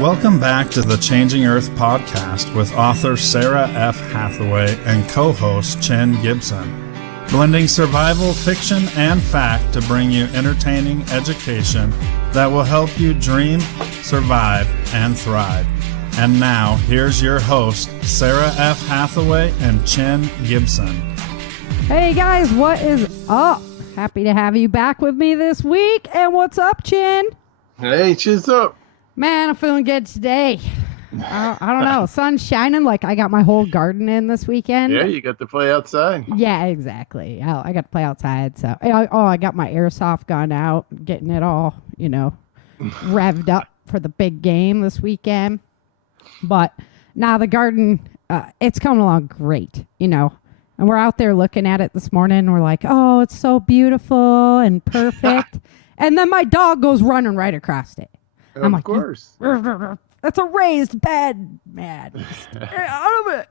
Welcome back to the Changing Earth podcast with author Sarah F. Hathaway and co-host Chin Gibson. Blending survival, fiction, and fact to bring you entertaining education that will help you dream, survive, and thrive. And now, here's your host, Sarah F. Hathaway and Chin Gibson. Hey guys, what is up? Happy to have you back with me this week. And what's up, Chin? Hey, cheers up. Man, I'm feeling good today. I don't know. Sun's shining like I got my whole garden in this weekend. Yeah, you got to play outside. Yeah, exactly. I got to play outside. So, I got my airsoft gun out, getting it all, revved up for the big game this weekend. But now the garden, it's coming along great, And we're out there looking at it this morning. And we're like, oh, it's so beautiful and perfect. And then my dog goes running right across it. I'm of course. That's a raised bed, man. Get out of it.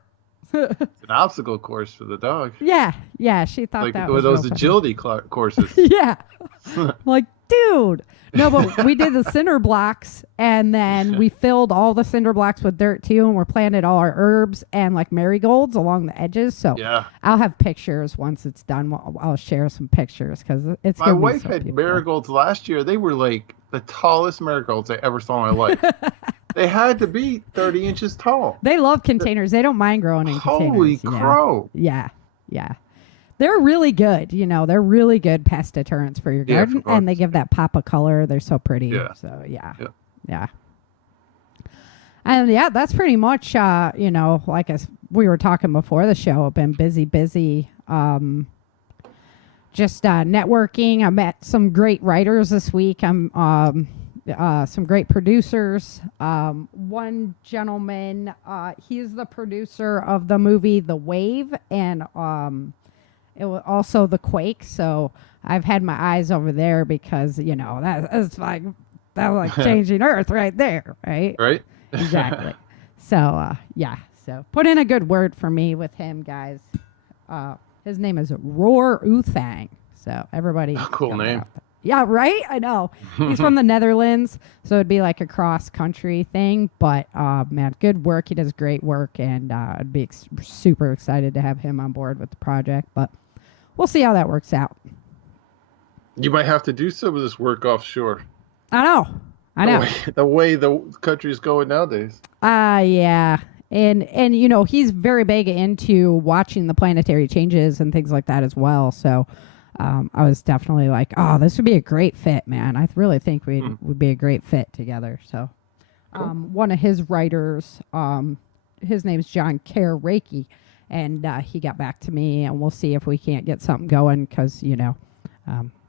It's an obstacle course for the dog. Yeah, she thought like that was those real agility courses. Yeah. Like, dude. No, but we did the cinder blocks, and then we filled all the cinder blocks with dirt, too, and we're planted all our herbs and, marigolds along the edges. So yeah. I'll have pictures once it's done. I'll share some pictures, because it's My wife had beautiful. Marigolds last year. They were, the tallest marigolds I ever saw in my life. They had to be 30 inches tall. They love containers. They don't mind growing in containers. Holy crow. Yeah. They're really good. They're really good pest deterrents for your garden. And they give that pop of color. They're so pretty. Yeah. So, yeah. And, that's pretty much, like as we were talking before the show, I've been busy. Just networking. I met some great writers this week. Some great producers. One gentleman, he's the producer of the movie The Wave and it was also The Quake. So I've had my eyes over there because that's like changing Earth right there, right? Right. Exactly. So So put in a good word for me with him, guys. His name is Roar Uthang. So everybody. Cool name. Yeah, right? I know. He's from the Netherlands, so it'd be like a cross-country thing. But, man, good work. He does great work, and I'd be super excited to have him on board with the project. But we'll see how that works out. You might have to do some of this work offshore. I know. The way the country's going nowadays. Yeah. And he's very big into watching the planetary changes and things like that as well. So I was definitely like, oh, this would be a great fit, man. I really think we'd be a great fit together. So cool. One of his writers, his name's John Kerr Reiki, and he got back to me, and we'll see if we can't get something going because,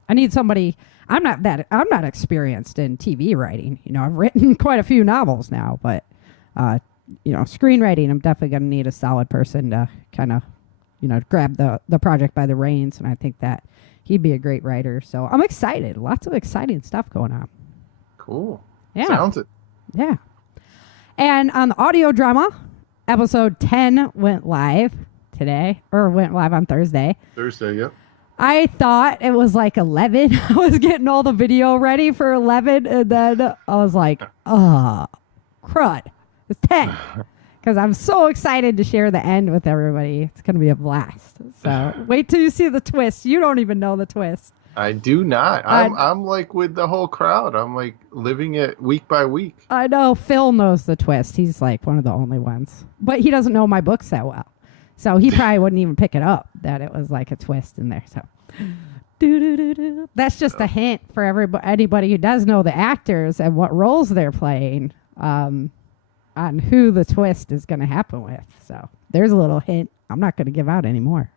I need somebody. I'm not experienced in TV writing. I've written quite a few novels now, but screenwriting, I'm definitely going to need a solid person to kind of, grab the project by the reins. And I think that he'd be a great writer. So I'm excited. Lots of exciting stuff going on. Cool. Yeah. Sounds it. Yeah. And on the audio drama, episode 10 went live on Thursday. Thursday, yep. I thought it was 11. I was getting all the video ready for 11. And then I was like, crud. It's 10. Because I'm so excited to share the end with everybody. It's going to be a blast. So wait till you see the twist. You don't even know the twist. I do not. I'm with the whole crowd. I'm living it week by week. I know. Phil knows the twist. He's one of the only ones. But he doesn't know my books that well. So he probably wouldn't even pick it up that it was a twist in there. So that's just a hint for anybody who does know the actors and what roles they're playing. On who the twist is going to happen with. So there's a little hint. I'm not going to give out anymore.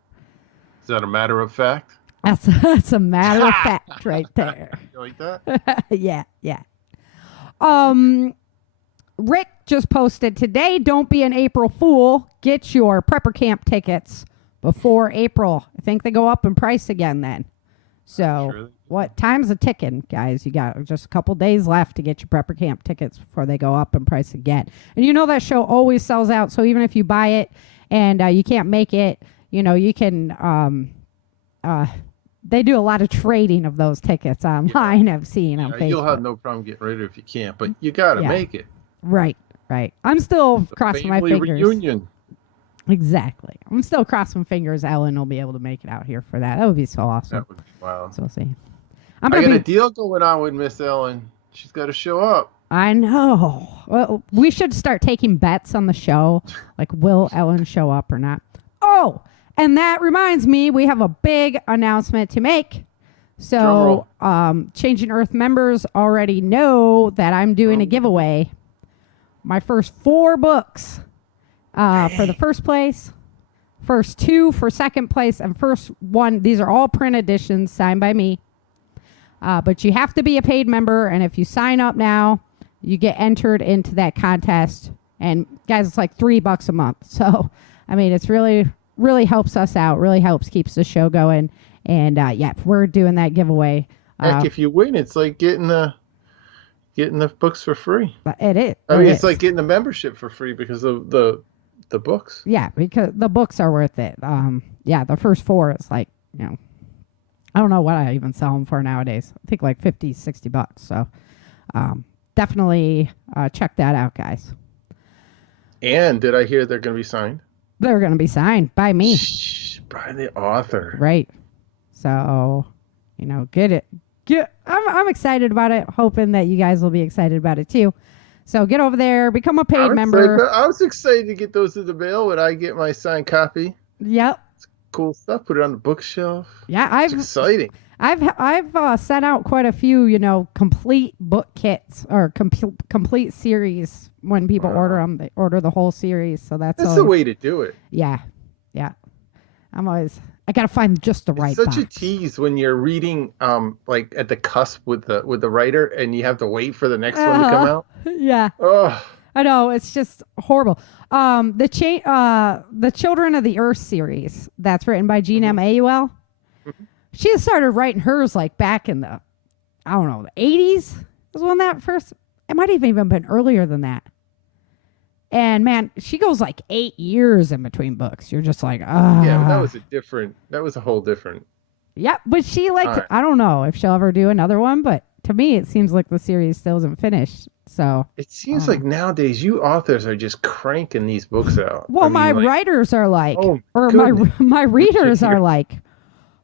Is that a matter of fact? That's a matter of fact right there. You like that? Yeah. Rick just posted today, don't be an April Fool. Get your prepper camp tickets before April. I think they go up in price again then. So what time's a ticking, guys? You got just a couple days left to get your prepper camp tickets before they go up in price again. And that show always sells out. So even if you buy it and you can't make it, you can they do a lot of trading of those tickets online. I've seen on Facebook. You'll have no problem getting rid of it if you can't, but you got to make it. Right. I'm still crossing my fingers. Reunion. Exactly. I'm still crossing fingers Ellen will be able to make it out here for that. That would be so awesome. That would be wild. So we'll see. I got a deal going on with Miss Ellen. She's got to show up. I know. Well, we should start taking bets on the show. Like, will Ellen show up or not? Oh, and that reminds me, we have a big announcement to make. So, Changing Earth members already know that I'm doing a giveaway. My first 4 books for the first place, first 2 for second place, and first 1. These are all print editions signed by me. But you have to be a paid member, and if you sign up now, you get entered into that contest. And guys, it's like $3 a month. So, I mean, it's really helps us out. Really helps keeps the show going. And we're doing that giveaway. Heck, if you win, it's like getting the books for free. It is. I mean, it's like getting the membership for free because of the books. Yeah, because the books are worth it. The first 4 is like, I don't know what I even sell them for nowadays. I think like $50, $60. So definitely check that out, guys. And did I hear they're going to be signed? They're going to be signed by me. By the author. Right. So, get it. I'm excited about it, hoping that you guys will be excited about it too. So get over there, become a paid member. I was excited to get those in the mail when I get my signed copy. Yep. It's cool stuff. Put it on the bookshelf. Yeah, it's exciting. I've sent out quite a few, complete book kits or complete series. When people order them, they order the whole series. So that's the way to do it. Yeah. I gotta find just the right. It's such a tease when you're reading, like at the cusp with the writer, and you have to wait for the next one to come out. Yeah. Oh. I know, it's just horrible. The Children of the Earth series that's written by Jean M. Auel. She started writing hers like back in the, I don't know, the 80s was when that first. It might have even been earlier than that. And man, she goes like 8 years in between books. You're just like, yeah, but that was a whole different. Yeah, but she I don't know if she'll ever do another one, but to me, it seems like the series still isn't finished. So it seems like nowadays you authors are just cranking these books out. Well, writers are like, my readers are like,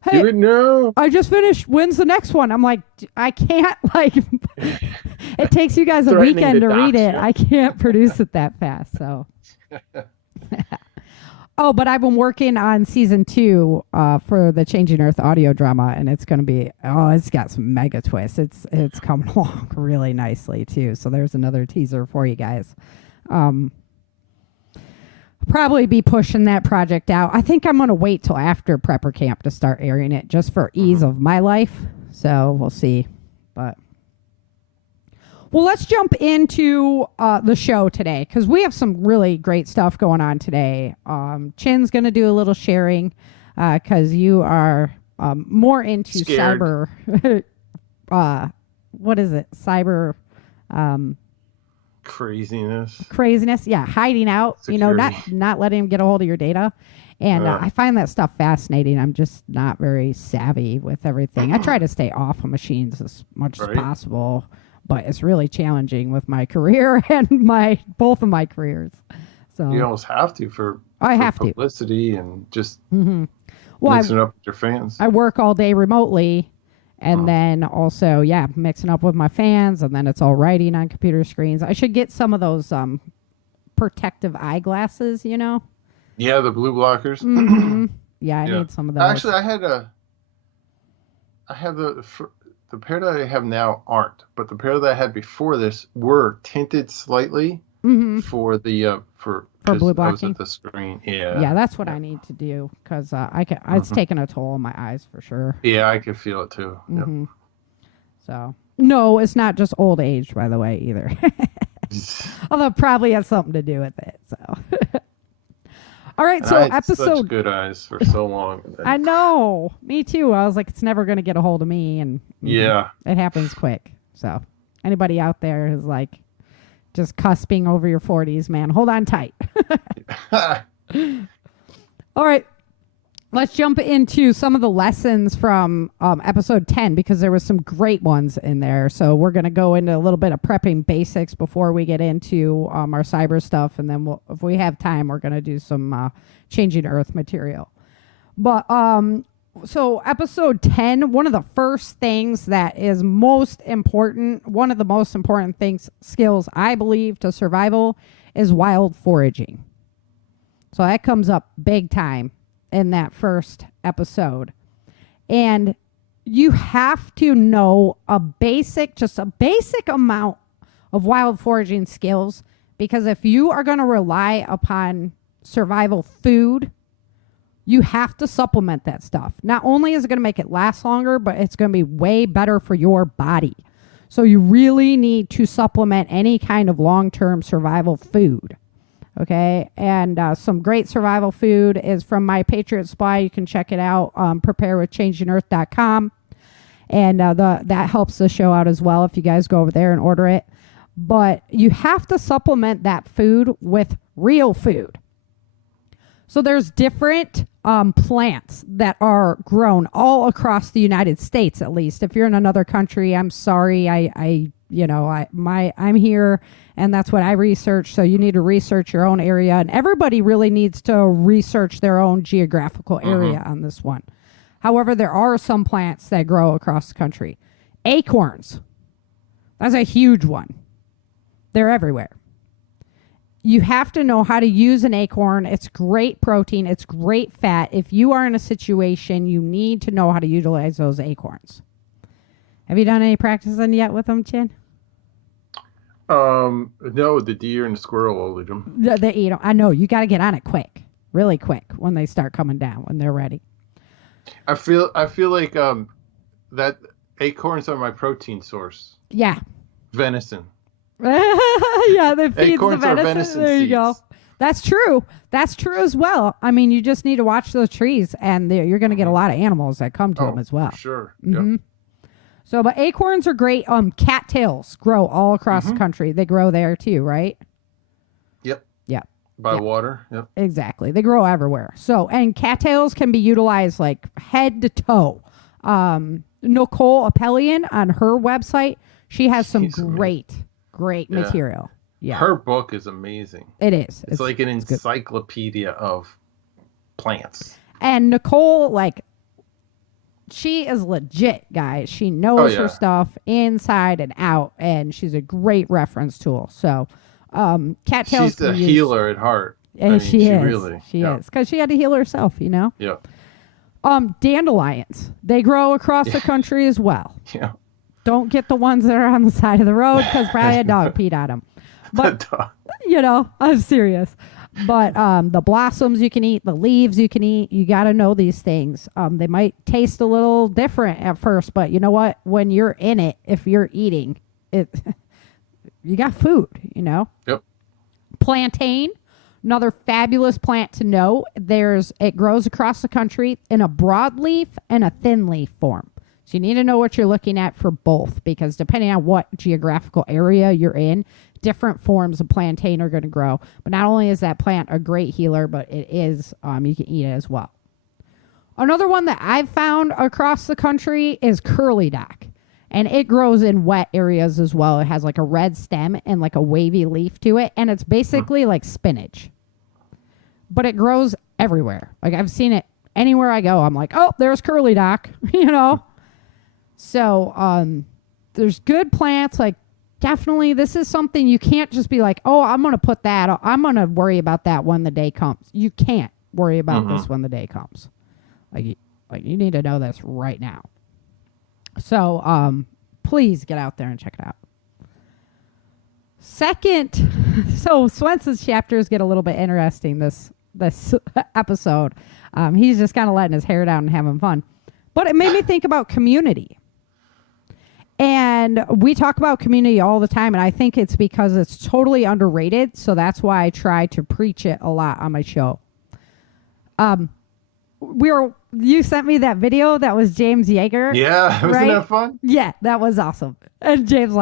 hey, do it now. I just finished. When's the next one? I'm like, I can't, it takes you guys a weekend to read it. I can't produce it that fast. So, but I've been working on season 2 for the Changing Earth audio drama, and it's going to be, it's got some mega twists. It's coming along really nicely too. So there's another teaser for you guys. Probably be pushing that project out. I think I'm going to wait till after prepper camp to start airing it just for ease of my life. So we'll see. But let's jump into the show today because we have some really great stuff going on today. Chin's going to do a little sharing because you are more into cyber. What is it? Cyber. Craziness. Yeah, hiding out. Security. Not letting him get a hold of your data. And I find that stuff fascinating. I'm just not very savvy with everything. I try to stay off of machines as much as possible, but it's really challenging with my career and both of my careers. So you almost have to for publicity and just mixing it up with your fans. I work all day remotely. And then also, mixing up with my fans, and then it's all writing on computer screens. I should get some of those protective eyeglasses, Yeah, the blue blockers. Mm-hmm. Yeah, I need some of those. Actually, I have the pair that I have now aren't, but the pair that I had before this were tinted slightly for the for blue blocking. At the screen. Yeah. Yeah, that's what I need to do because it's taking a toll on my eyes for sure. Yeah, I can feel it too. Mm-hmm. So no, it's not just old age, by the way, either. Although it probably has something to do with it. So. All right, so I had episode. Such good eyes for so long. I know, me too. I was like, it's never going to get a hold of me, and it happens quick. So anybody out there who's like just cusping over your 40s, man, hold on tight. All right. let's jump into some of the lessons from episode 10, because there was some great ones in there. So we're going to go into a little bit of prepping basics before we get into our cyber stuff. And then if we have time, we're going to do some Changing Earth material. But so episode 10, one of the first things that is most important, one of the most important skills, I believe, to survival is wild foraging. So that comes up big time in that first episode. And you have to know just a basic amount of wild foraging skills, because if you are going to rely upon survival food, you have to supplement that stuff. Not only is it going to make it last longer, but it's going to be way better for your body. So you really need to supplement any kind of long-term survival food. Okay, and some great survival food is from My Patriot Supply. You can check it out, preparewithchangingearth.com. And that helps the show out as well if you guys go over there and order it. But you have to supplement that food with real food. So there's different plants that are grown all across the United States, at least. If you're in another country, I'm sorry. I'm here, and that's what I research. So you need to research your own area, and everybody really needs to research their own geographical area on this one. However, there are some plants that grow across the country. Acorns. That's a huge one. They're everywhere. You have to know how to use an acorn. It's great protein. It's great fat. If you are in a situation, you need to know how to utilize those acorns. Have you done any practicing yet with them, Chin? No, the deer and the squirrel will eat them. They eat them. I know. You got to get on it quick, really quick, when they start coming down, when they're ready. I feel like that acorns are my protein source. Yeah. Venison. Yeah, they feed acorns the venison. are venison There you seeds. go. That's true. That's true as well. I mean, you just need to watch those trees, and you're going to get a lot of animals that come to them as well. For sure. Mm-hmm. Yep. So, but acorns are great. Cattails grow all across the country. They grow there too, right? Yep. Yep. By water. Yep. Exactly. They grow everywhere. So, and cattails can be utilized like head to toe. Nicole Appelian on her website, she has some great material. Yeah. Her book is amazing. It is. It's like an encyclopedia of plants. And Nicole, she is legit, guys. She knows her stuff inside and out, and she's a great reference tool. So, cattails. She's the healer at heart. And she is. Really, she is. Because she had to heal herself, you know? Yeah. Dandelions. They grow across the country as well. Yeah. Don't get the ones that are on the side of the road, because probably a dog peed on them. But, I'm serious. But the blossoms you can eat, the leaves you can eat, you got to know these things. They might taste a little different at first, but you know what? When you're in it, if you're eating it, you got food, you know? Yep. Plantain, another fabulous plant to know. It grows across the country in a broadleaf and a thin leaf form. So you need to know what you're looking at for both, because depending on what geographical area you're in, different forms of plantain are going to grow. But not only is that plant a great healer, but it is, you can eat it as well. Another one that I've found across the country is curly dock. And it grows in wet areas as well. It has like a red stem and like a wavy leaf to it. And it's basically like spinach. But it grows everywhere. Like I've seen it anywhere I go. I'm like, oh, there's curly dock, you know? So there's good plants. Like definitely this is something you can't just be like, oh, I'm going to put that. I'm going to worry about that when the day comes. You can't worry about this when the day comes. Like you need to know this right now. So please get out there and check it out. Second, so Swenson's chapters get a little bit interesting this episode. He's just kind of letting his hair down and having fun. But it made me think about community. And we talk about community all the time, and I think it's because it's totally underrated. So that's why I try to preach it a lot on my show. You sent me that video that was James Yeager. Yeah, wasn't right? that fun? Yeah, that was awesome. And James,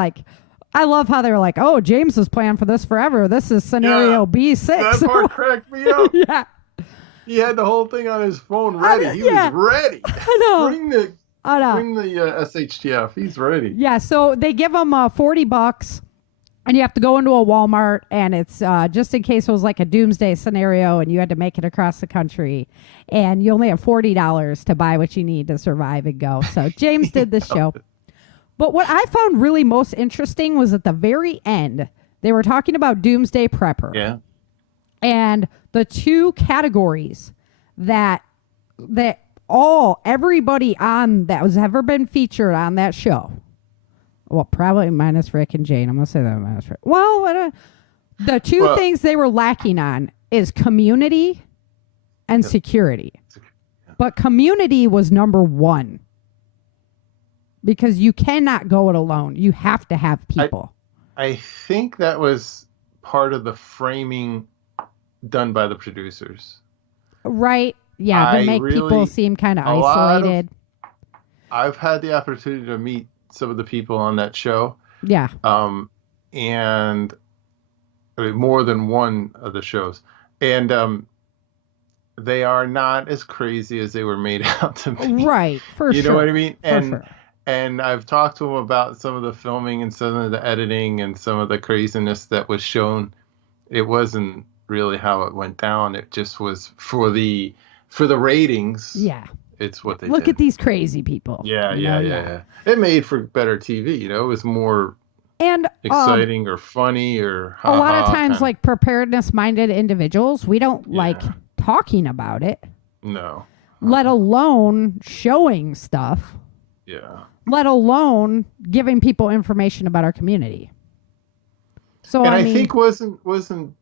I love how they were like, oh, James has planned for this forever. This is scenario B6. That part cracked me up. Yeah. He had the whole thing on his phone ready. He was ready. I know. Bring the SHTF. He's ready. Yeah, so they give him $40, and you have to go into a Walmart, and it's just in case it was like a doomsday scenario, and you had to make it across the country, and you only have $40 to buy what you need to survive and go. So James did this show. But what I found really most interesting was at the very end, they were talking about doomsday prepper. Yeah. And the two categories that everybody on that was ever been featured on that show, well, probably minus Rick and Jane. I'm gonna say that minus Rick. Well, the two things they were lacking on is community and security. But community was number one because you cannot go it alone. You have to have people. I think that was part of the framing done by the producers. Right. Yeah, to make people seem kind of isolated. I've had the opportunity to meet some of the people on that show. Yeah. And I mean, more than one of the shows. And they are not as crazy as they were made out to be. Right, for sure. You know what I mean? And I've talked to them about some of the filming and some of the editing and some of the craziness that was shown. It wasn't really how it went down. It just was for the ratings. Yeah. It's what they Look at these crazy people. Yeah. It made for better TV, It was more exciting or funny or a lot of times like preparedness-minded individuals, we don't like talking about it. No. Let alone showing stuff. Yeah. Let alone giving people information about our community. So I think wasn't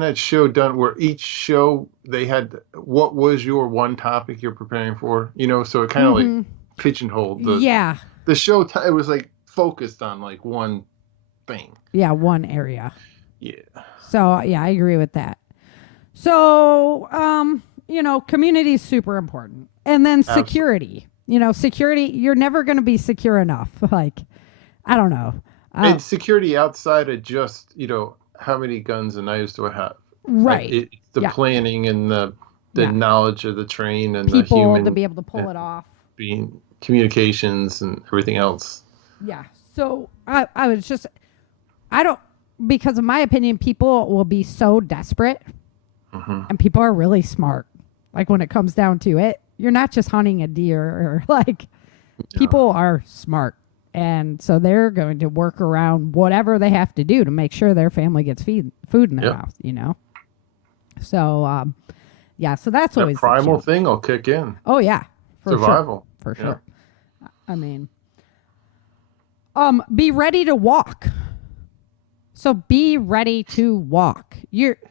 that show done where each show they had what was your one topic you're preparing for? So it kind of like pigeonholed the show. It was like focused on like one thing. Yeah, one area. Yeah. So yeah, I agree with that. So community is super important, and then security. Security. You're never going to be secure enough. Like, I don't know. And security outside of just how many guns and knives do I have? Right. It's the planning and the knowledge of the train and people the human to be able to pull it off. Being communications and everything else. Yeah. So I was just, because in my opinion, people will be so desperate and people are really smart. Like when it comes down to it, you're not just hunting a deer or like people are smart. And so they're going to work around whatever they have to do to make sure their family gets food in their mouth, So, so that's always the primal thing will kick in. Oh, yeah. Survival. For sure. I mean, be ready to walk. So be ready to walk.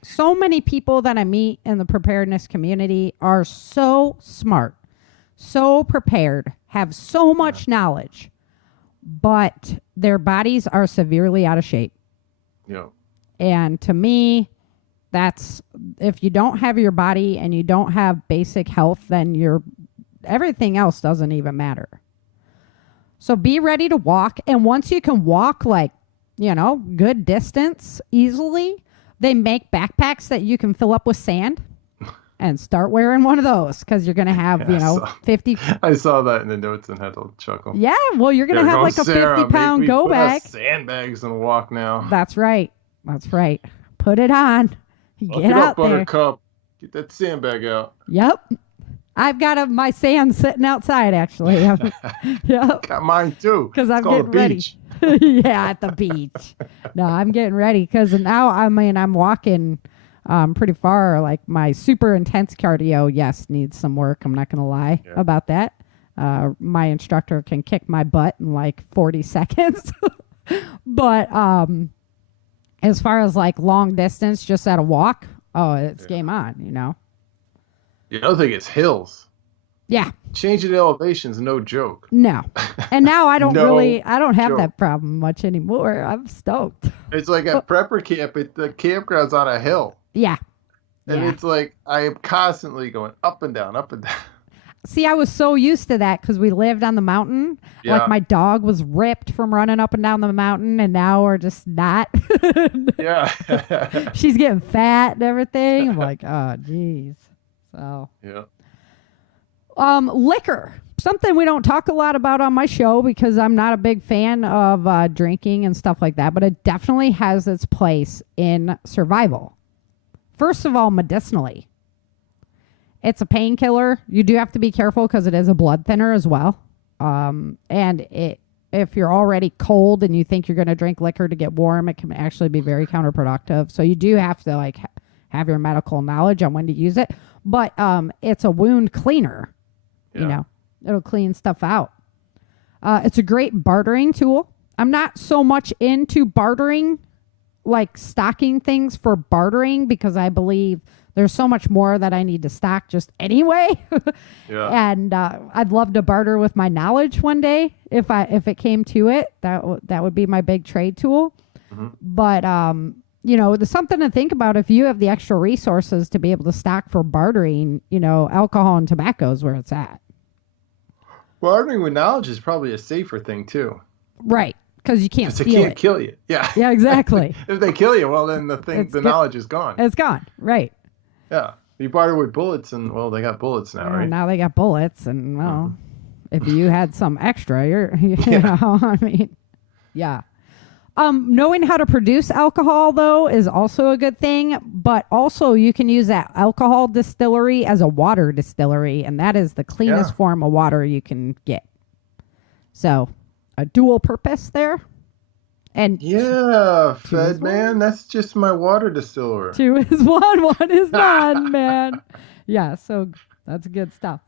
So many people that I meet in the preparedness community are so smart, so prepared, have so much knowledge, but their bodies are severely out of shape. Yeah. And to me, that's if you don't have your body and you don't have basic health, then everything else doesn't even matter. So be ready to walk. And once you can walk good distance easily, they make backpacks that you can fill up with sand and start wearing one of those because you're going to have, 50. I saw that in the notes and had to chuckle. Yeah, well, you're going to have like a 50-pound go bag. Sandbags and walk now. That's right. Put it on. Get out there. Buttercup. Get that sandbag out. Yep. I've got my sand sitting outside, actually. Yep. Got mine, too. Because I'm getting ready. Yeah, at the beach. No, I'm getting ready because now, I'm walking pretty far. Like my super intense cardio, needs some work. I'm not going to lie about that. My instructor can kick my butt in like 40 seconds. But as far as like long distance, just at a walk, it's game on, The other thing is hills. Yeah. Changing the elevation's no joke. No. And now I don't I don't have that problem much anymore. I'm stoked. It's like at prepper camp, the campground's on a hill. Yeah. And it's like I am constantly going up and down, up and down. See, I was so used to that because we lived on the mountain. Yeah. Like my dog was ripped from running up and down the mountain, and now we're just not. Yeah. She's getting fat and everything. I'm like, oh, geez. So. Yeah. Liquor. Something we don't talk a lot about on my show because I'm not a big fan of drinking and stuff like that, but it definitely has its place in survival. First of all, medicinally. It's a painkiller. You do have to be careful because it is a blood thinner as well. If you're already cold and you think you're going to drink liquor to get warm, it can actually be very counterproductive. So you do have to have your medical knowledge on when to use it. But it's a wound cleaner. Yeah. You know, it'll clean stuff out. It's a great bartering tool. I'm not so much into bartering, like stocking things for bartering, because I believe there's so much more that I need to stock just anyway. Yeah. And I'd love to barter with my knowledge one day if it came to it. That would be my big trade tool. Mm-hmm. But there's something to think about if you have the extra resources to be able to stock for bartering. Alcohol and tobacco is where it's at. Bartering with knowledge is probably a safer thing too. Right, because you can't steal they can't it. kill you. Yeah. Yeah, exactly. If they kill you, well, then the knowledge is gone. It's gone. Right. Yeah. You barter with bullets, and well, they got bullets now, right? Now they got bullets, and well, if you had some extra, you Yeah. know, I mean, yeah. Knowing how to produce alcohol, though, is also a good thing. But also, you can use that alcohol distillery as a water distillery, and that is the cleanest form of water you can get. So, a dual purpose there. And Yeah, two is Fed man, that's just my water distiller. 2 is 1, 1 is none, man. Yeah, so that's good stuff.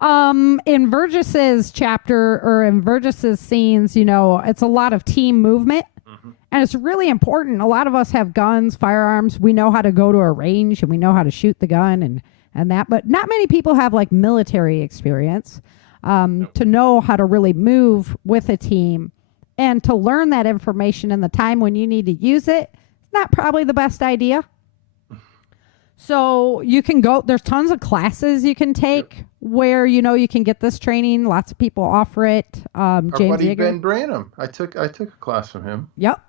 In Vergis's chapter, or in Vergis's scenes, it's a lot of team movement. Mm-hmm. And it's really important. A lot of us have guns, firearms. We know how to go to a range and we know how to shoot the gun and that. But not many people have military experience to know how to really move with a team and to learn that information in the time when you need to use it. It's not probably the best idea. So you can go, there's tons of classes you can take where, you can get this training. Lots of people offer it. Our James buddy Yeager. Ben Branham. I took a class from him. Yep.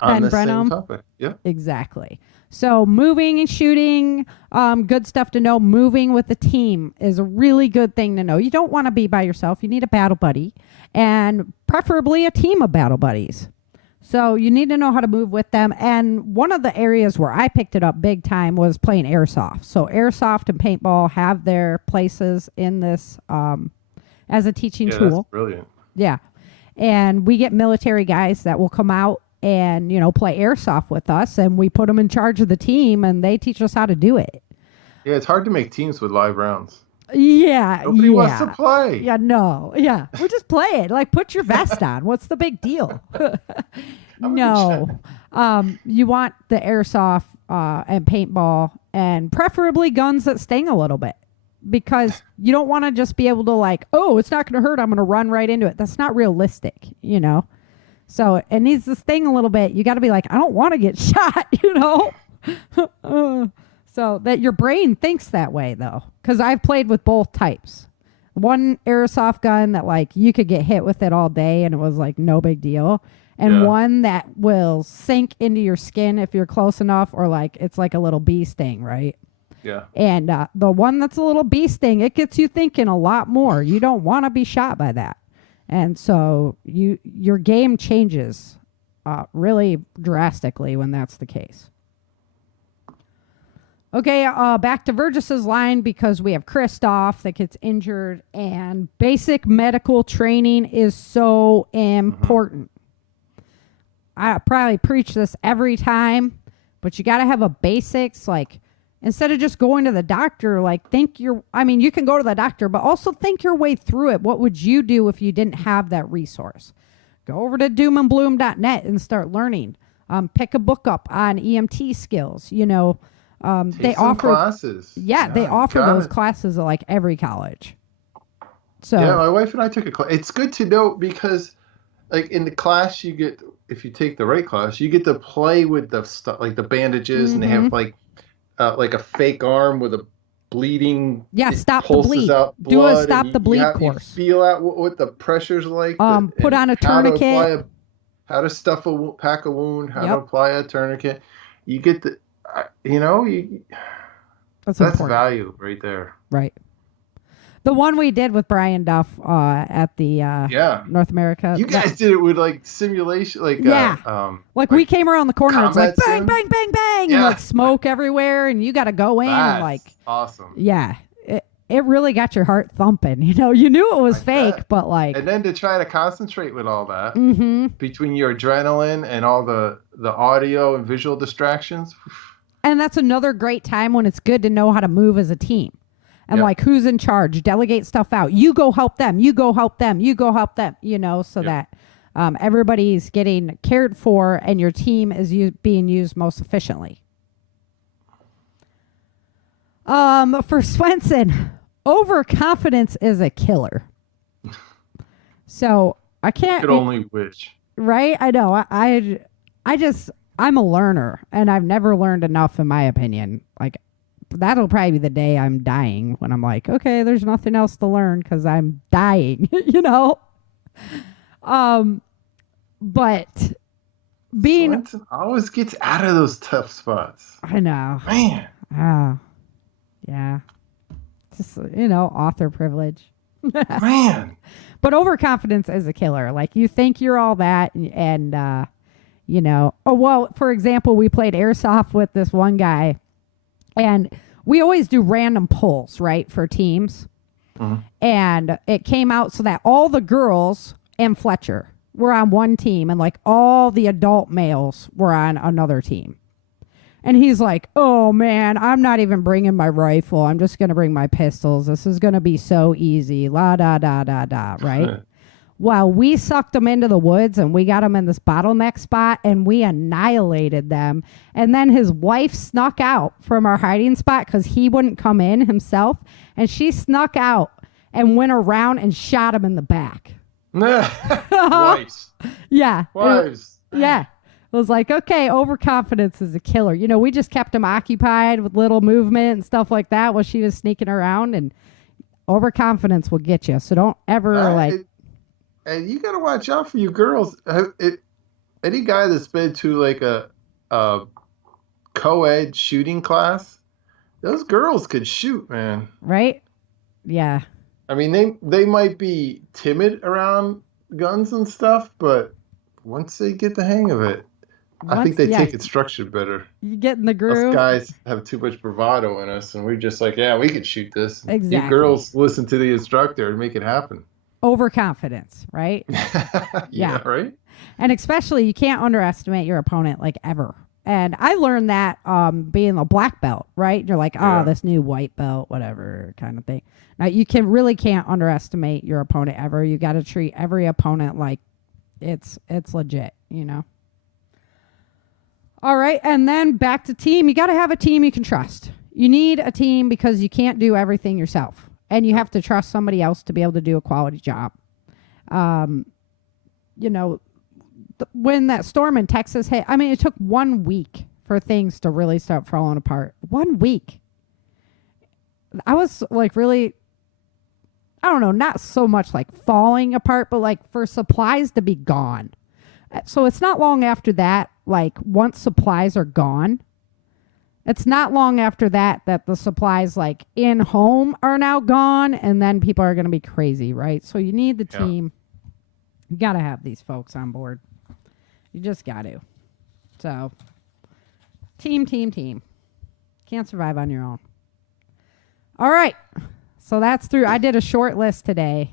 On Ben the Brenham. same topic. Yeah. Exactly. So moving and shooting, good stuff to know. Moving with a team is a really good thing to know. You don't want to be by yourself. You need a battle buddy, and preferably a team of battle buddies. So you need to know how to move with them. And one of the areas where I picked it up big time was playing airsoft. So airsoft and paintball have their places in this as a teaching tool. That's brilliant. Yeah. And we get military guys that will come out and, play airsoft with us, and we put them in charge of the team, and they teach us how to do it. Yeah, it's hard to make teams with live rounds. Yeah. Nobody wants to play. Yeah, no. Yeah. We just play it. Put your vest on. What's the big deal? No. You want the airsoft and paintball, and preferably guns that sting a little bit, because you don't want to just be able to oh, it's not going to hurt, I'm going to run right into it. That's not realistic, So it needs to sting a little bit. You got to be I don't want to get shot, So that your brain thinks that way, though. Because I've played with both types. One airsoft gun that you could get hit with it all day and it was no big deal. And one that will sink into your skin if you're close enough, or it's like a little bee sting, right? Yeah. And the one that's a little bee sting, it gets you thinking a lot more. You don't want to be shot by that. And so your game changes really drastically when that's the case. Okay, back to Vergis's line, because we have Christoph that gets injured, and basic medical training is so important. I probably preach this every time, but you got to have a basics. Instead of just going to the doctor, you can go to the doctor, but also think your way through it. What would you do if you didn't have that resource? Go over to doomandbloom.net and start learning. Pick a book up on EMT skills, they offer classes. Yeah, they offer those classes at every college. So yeah, my wife and I took a class. It's good to know, because in the class if you take the right class, you get to play with the stuff, the bandages, and they have a fake arm with a bleeding. Yeah, It stop the pulses bleed. out Do a blood, stop and the bleed you course. feel out what the pressure's like, Put and on a how to tourniquet. apply how to pack a wound, how to Yep. apply a tourniquet. You get That's that's important. value right there. Right. The one we did with Brian Duff at the North America. You guys did it with like simulation, like like we came around the corner. It's like bang, sim? bang, bang, bang, and like smoke everywhere, and you got to go in and like awesome. Yeah, it really got your heart thumping. You knew it was fake, but like, and then to try to concentrate with all that between your adrenaline and all the audio and visual distractions. And that's another great time when it's good to know how to move as a team. And like, who's in charge? Delegate stuff out. You go help them. You go help them. You go help them. So that everybody's getting cared for and your team is being used most efficiently. For Swenson, overconfidence is a killer. So I can't. You could only wish. Right? I know. I'm a learner, and I've never learned enough, in my opinion. Like, that'll probably be the day I'm dying, when I'm like, okay, there's nothing else to learn because I'm dying, But Swenson always gets out of those tough spots. I know. Man. Oh, yeah. Just, author privilege. Man. But overconfidence is a killer. Like, you think you're all that, and for example, we played airsoft with this one guy. And we always do random pulls, right, for teams. And it came out so that all the girls and Fletcher were on one team, and like all the adult males were on another team. And he's like, oh man, I'm not even bringing my rifle. I'm just going to bring my pistols. This is going to be so easy. La da da da da, right? Well, we sucked them into the woods and we got them in this bottleneck spot and we annihilated them. And then his wife snuck out from our hiding spot because he wouldn't come in himself. And she snuck out and went around and shot him in the back. Wives. Yeah. Wives. Yeah. It was like, okay, overconfidence is a killer. We just kept him occupied with little movement and stuff like that while she was sneaking around. And overconfidence will get you. So don't ever And you got to watch out for you girls. Any guy that's been to like a co-ed shooting class, those girls could shoot, man. Right? Yeah. I mean, they might be timid around guns and stuff, but once they get the hang of it, I think they take instruction better. You get in the groove. Us guys have too much bravado in us, and we're just like, yeah, we could shoot this. Exactly. You girls listen to the instructor and make it happen. Overconfidence, right? Yeah, right? And especially, you can't underestimate your opponent, like, ever. And I learned that being a black belt, right? You're like, this new white belt, whatever kind of thing. Now, you really can't underestimate your opponent ever. You got to treat every opponent like it's legit, All right, and then back to team. You got to have a team you can trust. You need a team because you can't do everything yourself. And you have to trust somebody else to be able to do a quality job. When that storm in Texas hit, it took 1 week for things to really start falling apart. 1 week. I was like really, I don't know, not so much like falling apart, but like for supplies to be gone. So it's not long after that, like once supplies are gone, it's not long after that the supplies like in home are now gone, and then people are going to be crazy, right? So you need the team. You got to have these folks on board. You just got to. So team. Can't survive on your own. All right. So that's through. I did a short list today.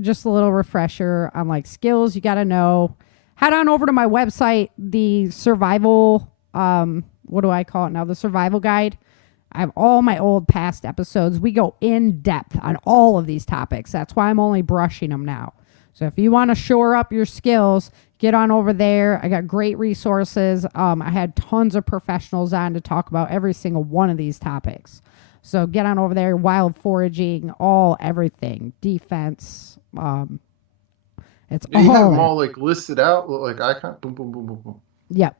Just a little refresher on like skills you got to know. Head on over to my website, the survival, what do I call it now? The survival guide. I have all my old past episodes. We go in depth on all of these topics. That's why I'm only brushing them now. So if you want to shore up your skills, get on over there. I got great resources. I had tons of professionals on to talk about every single one of these topics. So get on over there. Wild foraging, everything, defense. It's you all have them all like listed out, like icon. Boom, boom, boom, boom, boom. Yep.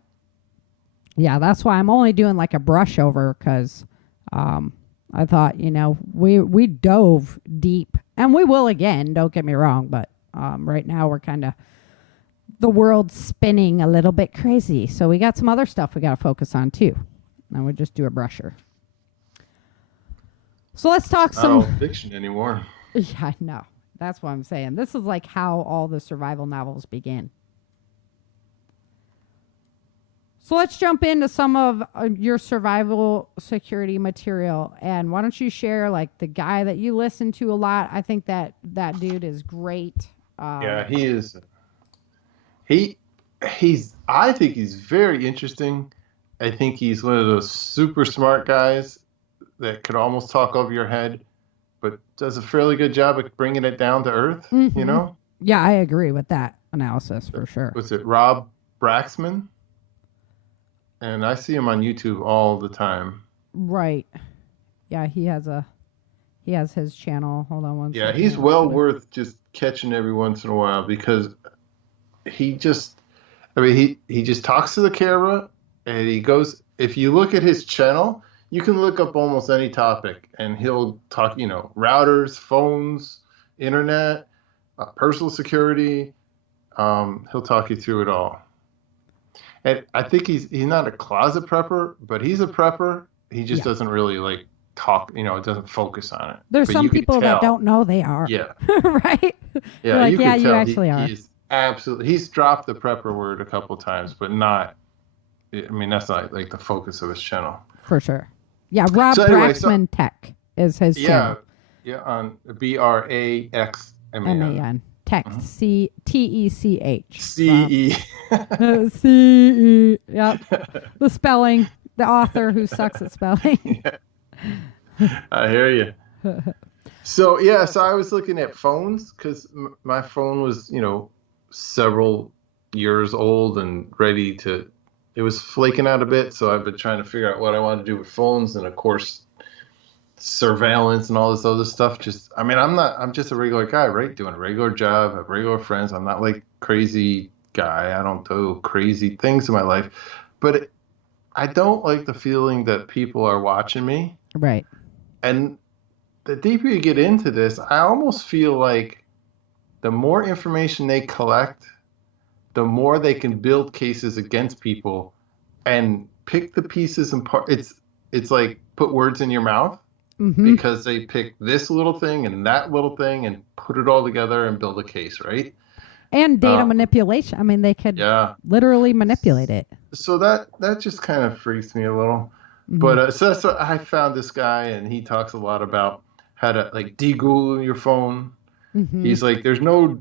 Yeah, that's why I'm only doing like a brush over because I thought, we dove deep, and we will again. Don't get me wrong, but right now we're kind of the world's spinning a little bit crazy, so we got some other stuff we got to focus on too. And we just do a brusher. So let's talk Not all fiction anymore. Yeah, I know. That's what I'm saying. This is like how all the survival novels begin. So let's jump into some of your survival security material. And why don't you share like the guy that you listen to a lot? I think that dude is great. Yeah, he is. I think he's very interesting. I think he's one of those super smart guys that could almost talk over your head, but does a fairly good job of bringing it down to earth, Mm-hmm. Yeah, I agree with that analysis for sure. Was it Rob Braxman? And I see him on YouTube all the time. Right. Yeah, he has his channel. Hold on one second. Yeah, he's well worth just catching every once in a while because he just talks to the camera and he goes, if you look at his channel, you can look up almost any topic and he'll talk, routers, phones, internet, personal security. He'll talk you through it all. And I think he's not a closet prepper, but he's a prepper. He just doesn't really like talk, doesn't focus on it. There's some people that don't know they are. Yeah. Right? Yeah, like, you can you tell actually are. He's dropped the prepper word a couple times, but not, that's not like the focus of his channel. For sure. Yeah, Rob Braxman Tech is his channel. Yeah, on Braxman. Tech, Tech. CE. CE. Yep. The spelling. The author who sucks at spelling. Yeah. I hear you. So I was looking at phones because my phone was, several years old and it was flaking out a bit. So I've been trying to figure out what I want to do with phones. And of course, surveillance and all this other stuff. I'm just a regular guy, right? Doing a regular job, have regular friends. I'm not like crazy guy. I don't do crazy things in my life, but I don't like the feeling that people are watching me. Right. And the deeper you get into this, I almost feel like the more information they collect, the more they can build cases against people and pick the pieces and parts. It's like put words in your mouth. Mm-hmm. Because they pick this little thing and that little thing and put it all together and build a case, right? And data manipulation. They could literally manipulate it. So that just kind of freaks me a little. Mm-hmm. But so that's what I found this guy, and he talks a lot about how to like de-Google your phone. Mm-hmm. He's like, there's no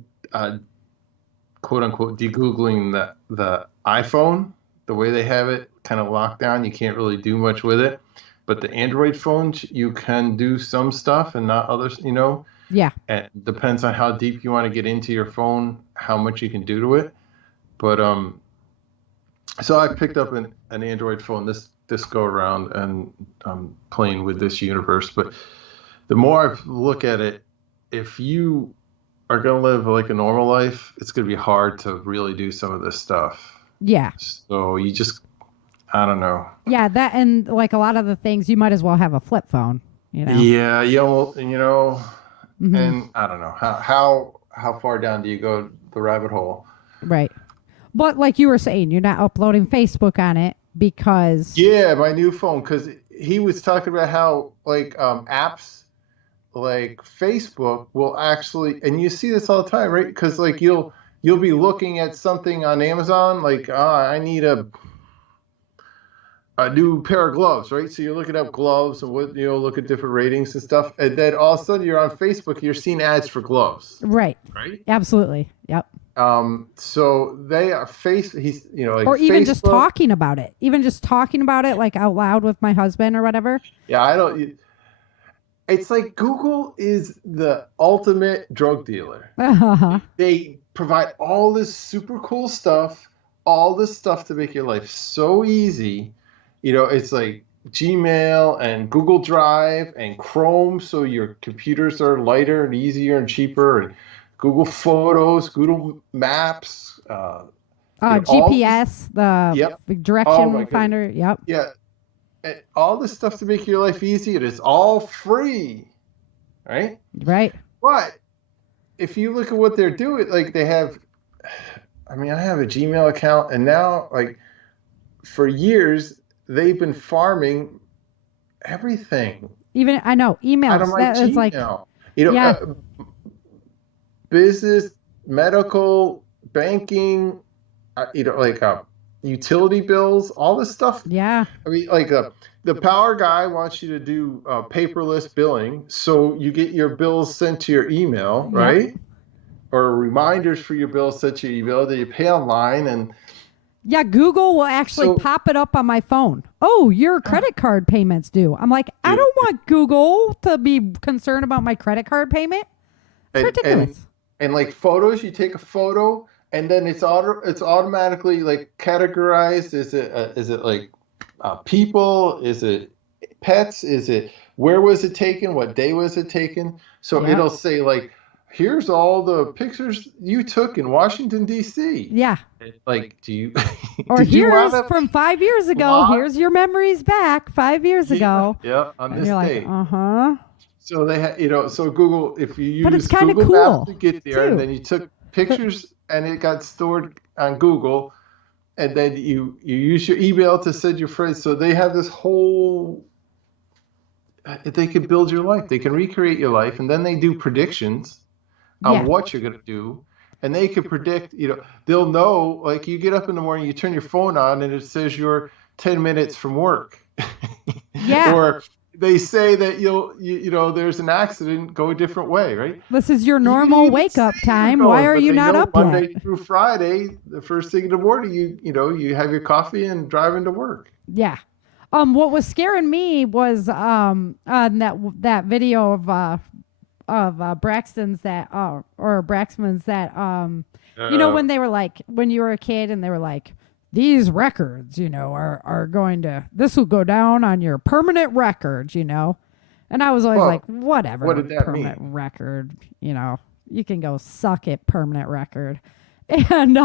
quote unquote de-Googling the iPhone the way they have it kind of locked down. You can't really do much with it. But the Android phones, you can do some stuff and not others, Yeah. And it depends on how deep you want to get into your phone, how much you can do to it. But so I picked up an Android phone this go around, and I'm playing with this universe. But the more I look at it, if you are going to live like a normal life, it's going to be hard to really do some of this stuff. Yeah. So you just... I don't know. Yeah, that and like a lot of the things, you might as well have a flip phone, Yeah, mm-hmm. And I don't know how far down do you go the rabbit hole? Right, but like you were saying, you're not uploading Facebook on it because my new phone. Because he was talking about how like apps like Facebook will actually, and you see this all the time, right? Because like you'll be looking at something on Amazon, like I need a new pair of gloves, right? So you're looking up gloves and look at different ratings and stuff, and then all of a sudden you're on Facebook, you're seeing ads for gloves. Right. Absolutely. Yep. So they are he's like, or even Facebook, just talking about it, like out loud with my husband or whatever. Yeah, it's like Google is the ultimate drug dealer. Uh-huh. They provide all this super cool stuff, all this stuff to make your life so easy. It's like Gmail and Google Drive and Chrome, so your computers are lighter and easier and cheaper, and Google Photos, Google Maps, GPS, the direction finder. Yep. Yeah. all this stuff to make your life easier. It's all free, right? Right. But if you look at what they're doing, like they have, I mean, I have a Gmail account, and now, like, for years, they've been farming everything Even I know out of emails. my That is like, Gmail. You know, yeah, business, medical, banking, like utility bills, all this stuff. yeah, I mean, like the power guy wants you to do paperless billing, so you get your bills sent to your email, yep. right? Or reminders for your bills sent to your email that you pay online, and Yeah, Google will actually so pop it up on my phone. Oh, your credit card payment's due. I'm like, I dude, don't want Google to be concerned about my credit card payment. It's ridiculous. and like photos, you take a photo, and then it's automatically like categorized. Is it like people? Is it pets? Is it where was it taken? What day was it taken? So Yep. it'll say like, here's all the pictures you took in Washington D.C. Yeah. Like, do you Or did you here's want to from 5 years ago. log? Here's your memories back 5 years ago. Yeah, on And this you're like, date. uh-huh. So they had, so Google, if you But it's use kinda Google cool, Maps to get there, too. and then you took pictures and it got stored on Google, and then you use your email to send your friends. So they have this whole, they can build your life. They can recreate your life, and then they do predictions on Yeah. what you're going to do. And they can predict, they'll know, like you get up in the morning, you turn your phone on, and it says you're 10 minutes from work. Yeah. Or they say that there's an accident, go a different way, right? This is your You normal didn't wake up say you're time. going, Why are but you they not know up Monday yet? through Friday, the first thing in the morning, you have your coffee and drive into work. Yeah. What was scaring me was that video of Braxton's that or Braxman's that when they were like, when you were a kid and they were like, these records are going to, this will go down on your permanent records, and I was always Well, like, whatever, what did that permanent mean? record, you can go suck it, permanent record. And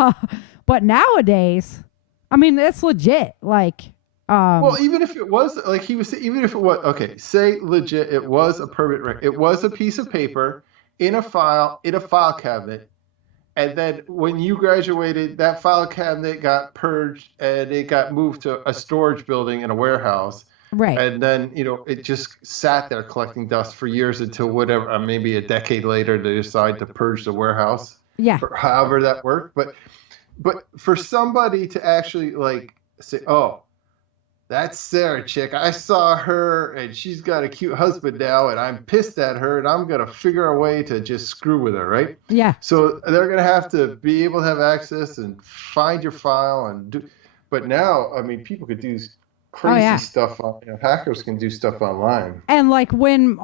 but nowadays, I mean, it's legit, like Well, even if it was, like he was, even if it was, okay, say legit, it was a permanent record. It was a piece of paper in a file cabinet. And then when you graduated, that file cabinet got purged and it got moved to a storage building in a warehouse. right. And then, it just sat there collecting dust for years until whatever, maybe a decade later, they decide to purge the warehouse. Yeah. Or however that worked. But for somebody to actually like say, oh, that's Sarah chick. I saw her and she's got a cute husband now and I'm pissed at her and I'm going to figure a way to just screw with her, right? Yeah. So they're going to have to be able to have access and find your file and do. But now, I mean, people could do crazy stuff. Hackers can do stuff online. And like when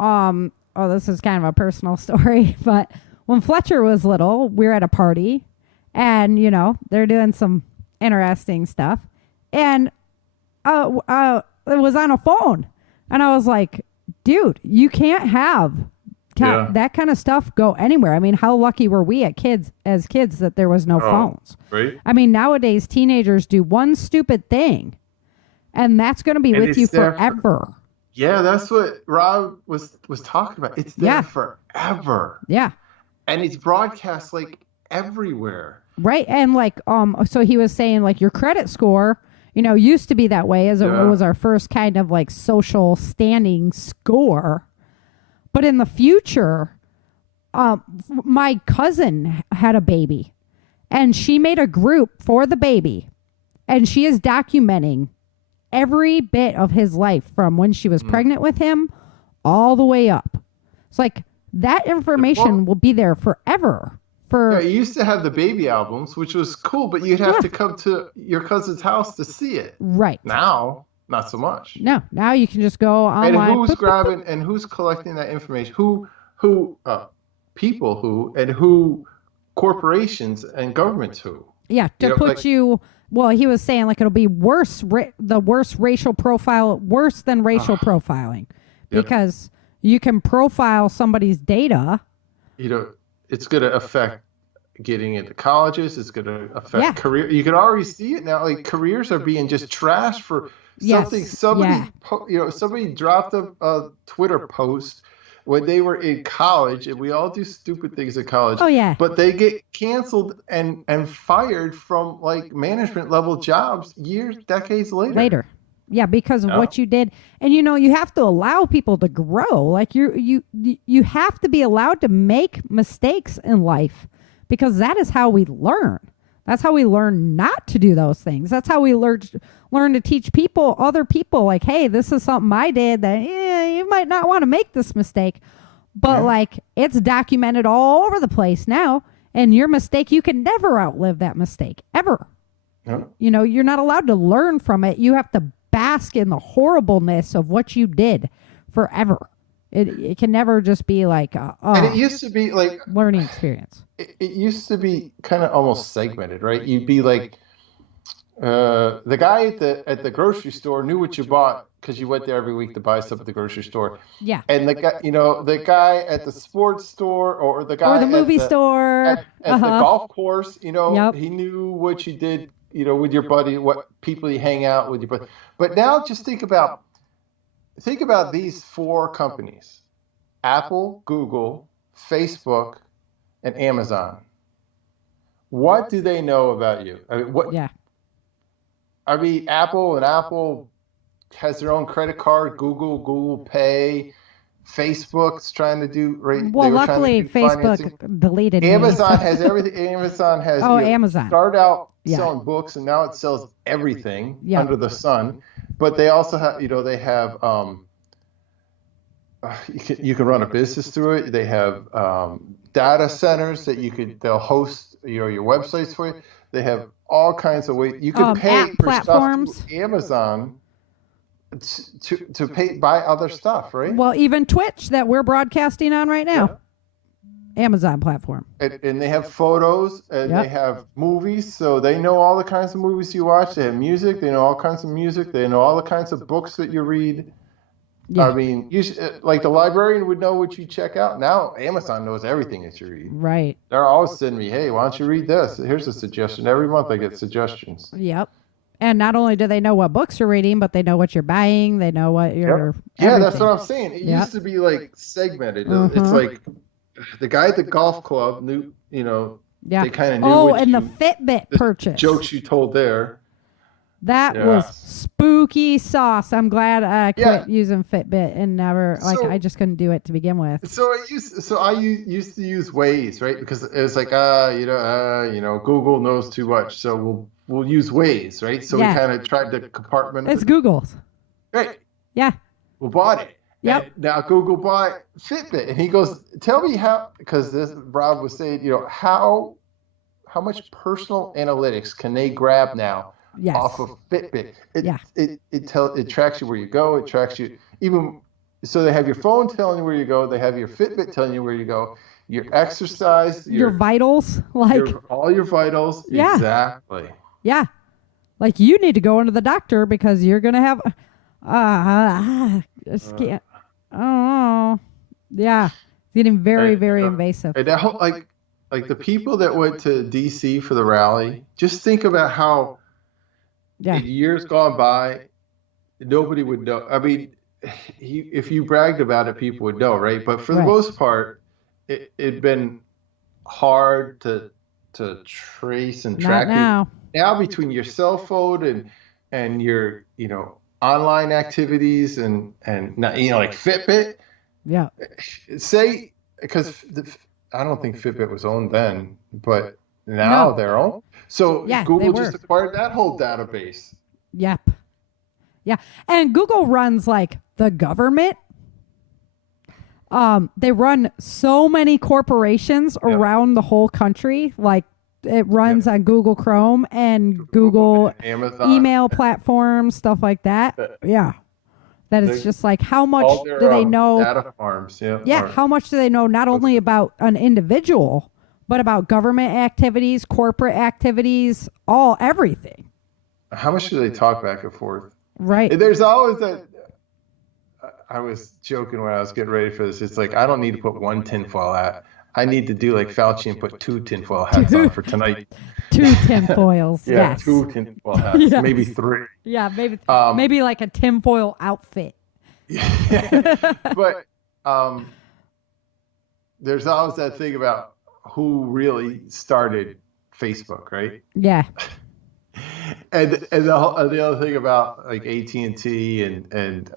this is kind of a personal story, but when Fletcher was little, we were at a party and they're doing some interesting stuff, and it was on a phone, and I was like, dude, you can't have that kind of stuff go anywhere. I mean, how lucky were we as kids that there was no phones, right? I mean, nowadays teenagers do one stupid thing and that's going to be with you forever. Yeah, that's what Rob was talking about. It's there forever. Yeah. And it's broadcast like everywhere. Right. And like so he was saying like your credit score, used to be that way, as it was our first kind of like social standing score. But in the future, my cousin had a baby and she made a group for the baby, and she is documenting every bit of his life from when she was pregnant with him all the way up. It's like that information will be there forever. You used to have the baby albums, which was cool, but you'd have to come to your cousin's house to see it. Right. Now, not so much. No, now you can just go online. And who's grabbing and who's collecting that information? Who corporations and governments who? Yeah, to put you. Well, he was saying like it'll be worse, the worst racial profile, worse than racial profiling, because you can profile somebody's data. It's going to affect getting into colleges. It's going to affect career. You can already see it now. Like careers are being just trashed for Something, Yes. somebody, Yeah. somebody dropped a Twitter post when they were in college, and we all do stupid things in college, Oh yeah. but they get canceled and fired from like management level jobs years, decades later. Yeah, because of Yeah. what you did. And you have to allow people to grow. Like you have to be allowed to make mistakes in life, because that is how we learn. That's how we learn not to do those things. That's how we learn to teach other people, like, hey, this is something I did that you might not want to make this mistake. But Yeah. like, it's documented all over the place now, and your mistake, you can never outlive that mistake ever. Yeah. You're not allowed to learn from it. You have to bask in the horribleness of what you did forever. It can never just be like And it used to be like, learning experience. it used to be kind of almost segmented, right? You'd be like, the guy at the grocery store knew what you bought because you went there every week to buy stuff at the grocery store. Yeah. And the guy at the sports store, or the guy Or the movie store. at the golf course, Yep. he knew what you did, with your buddy, what people you hang out with your buddy. But now just think about these four companies: Apple, Google, Facebook, and Amazon. What do they know about you? Yeah. Apple has their own credit card. Google Pay. Facebook's trying to do right. Well, they were trying luckily to do financing. Facebook deleted Amazon me, so. has everything. Amazon has. Amazon. Started out Yeah. selling books, and now it sells everything Yeah. under the sun. But they also have, they have. You can run a business through it. They have data centers that they'll host your websites for you. They have all kinds of ways you can pay app for platforms. stuff through Amazon to buy other stuff, right? Well, even Twitch that we're broadcasting on right now. Yeah. Amazon platform. And they have photos, and Yep. they have movies, so they know all the kinds of movies you watch. They have music. They know all kinds of music. They know all the kinds of books that you read. Yeah. I mean, like the librarian would know what you check out. Now Amazon knows everything that you read. Right. They're always sending me, hey, why don't you read this? Here's a suggestion. Every month I get suggestions. Yep. And not only do they know what books you're reading, but they know what you're buying. They know what you're. Yeah, that's everything. what I'm saying. It Yep. used to be like segmented. Mhm. It's like the guy at the golf club knew, Yeah. they kind of knew Oh, what and you, the Fitbit the purchase. jokes you told there. That Yeah. was spooky sauce. I'm glad I quit Yeah. using Fitbit and never, So- I just couldn't do it to begin with. So I used to use Waze, right? Because it was like, Google knows too much, so we'll use Waze, right? So Yeah. we kind of tried to compartmentalize. It's Google's. Right. Yeah. We bought it. Yep. And now Google bought Fitbit, and he goes, "Tell me how," because this Rob was saying, how much personal analytics can they grab now Yes. off of Fitbit? Yeah. It tracks you where you go. It tracks you even. So they have your phone telling you where you go. They have your Fitbit telling you where you go. Your exercise. Your vitals. Like, all your vitals. Yeah. Exactly. yeah. Like, you need to go into the doctor because you're going to have. Just can't. Oh. Yeah. It's getting very, very invasive. And that whole, like the people that went to DC for the rally, just think about how Yeah. in years gone by, nobody would know. I mean, if you bragged about it, people would know, right? But for the Right. most part, it'd been hard to trace and Not track. now. Now between your cell phone and your online activities and like Fitbit, Yeah. say, because I don't think Fitbit was owned then, but now No. they're owned. So Yeah, Google they just were. acquired that whole database. Yep. Yeah. And Google runs like the government. They run so many corporations Yep. around the whole country. Like, it runs on Google Chrome and Google Amazon, email platforms, stuff like that. Yeah. That it's They- just like, how much all their do they know? data farms. Yeah. How much do they know not only about an individual, but about government activities, corporate activities, everything. How much do they talk back and forth? Right. And there's always that. I was joking when I was getting ready for this. It's like, I don't need to put one tinfoil hat I need to do like Fauci and put 2 tinfoil hats on for tonight. 2 tinfoils. Yeah, Yes. 2 tinfoil hats, Yes. maybe 3. Yeah, maybe like a tinfoil outfit. But there's always that thing about who really started Facebook, right? Yeah. And the other thing about like AT&T and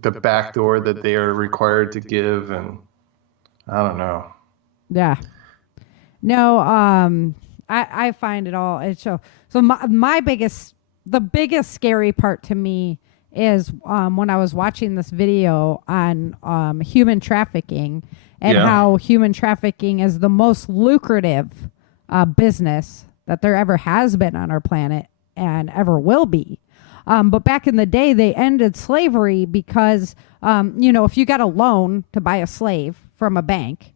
the backdoor that they are required to give, and I don't know. Yeah. No, I find it all. It's so the biggest scary part to me is when I was watching this video on human trafficking and how human trafficking is the most lucrative business that there ever has been on our planet and ever will be. But back in the day, they ended slavery because, if you got a loan to buy a slave from a bank,